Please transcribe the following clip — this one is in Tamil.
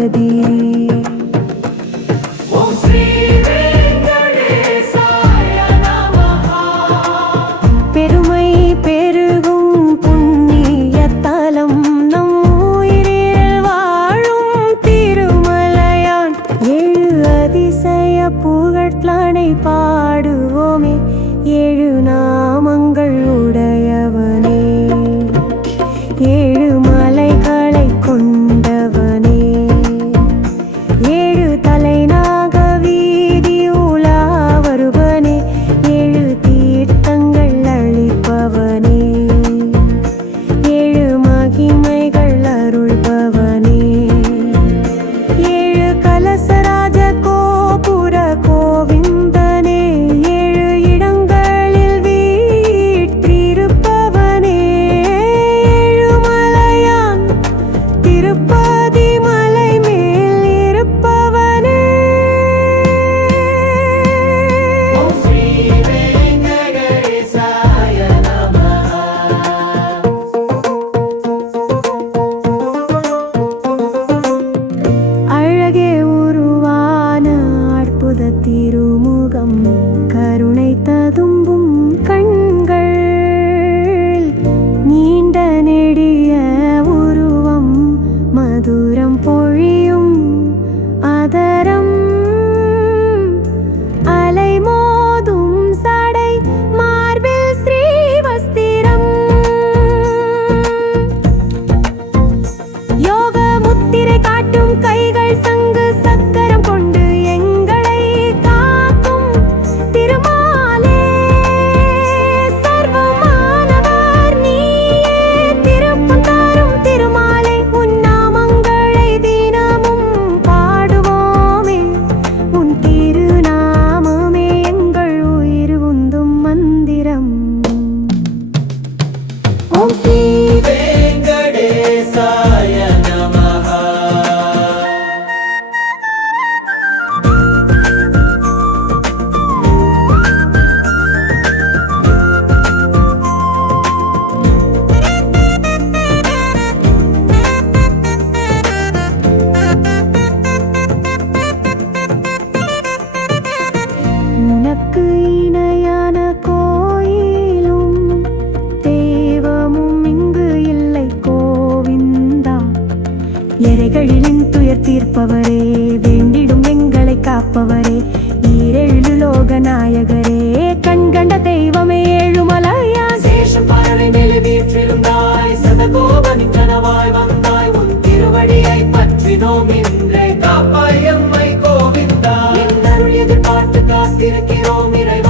கணபதி பெருமை பெருகும் புண்ணிய தலம் நம் உயிரில் வாழும் திருமலையான். ஏழு அதிசய புகழ்லானை பாடுவோமே ததும்பும் கண்கள் நீண்ட நெடிய உருவம் மதுரம் பொழி சேர்ப்பவரே வேண்டிடும் எங்களை காப்பவரே. ஈரேழு லோக நாயகரே கண்கண்ட தெய்வமே ஏழுமலையா சேஷம் பறவை மேலே வீற்றிருந்தாய் சதகோபனின் கனவாய் வந்தாய். உன் திருவடியை பற்றினோம் இன்றே. காப்பாய் எம்மை கோவிந்தா எதிர்பார்த்து காத்திருக்கிறோம் இறைவன்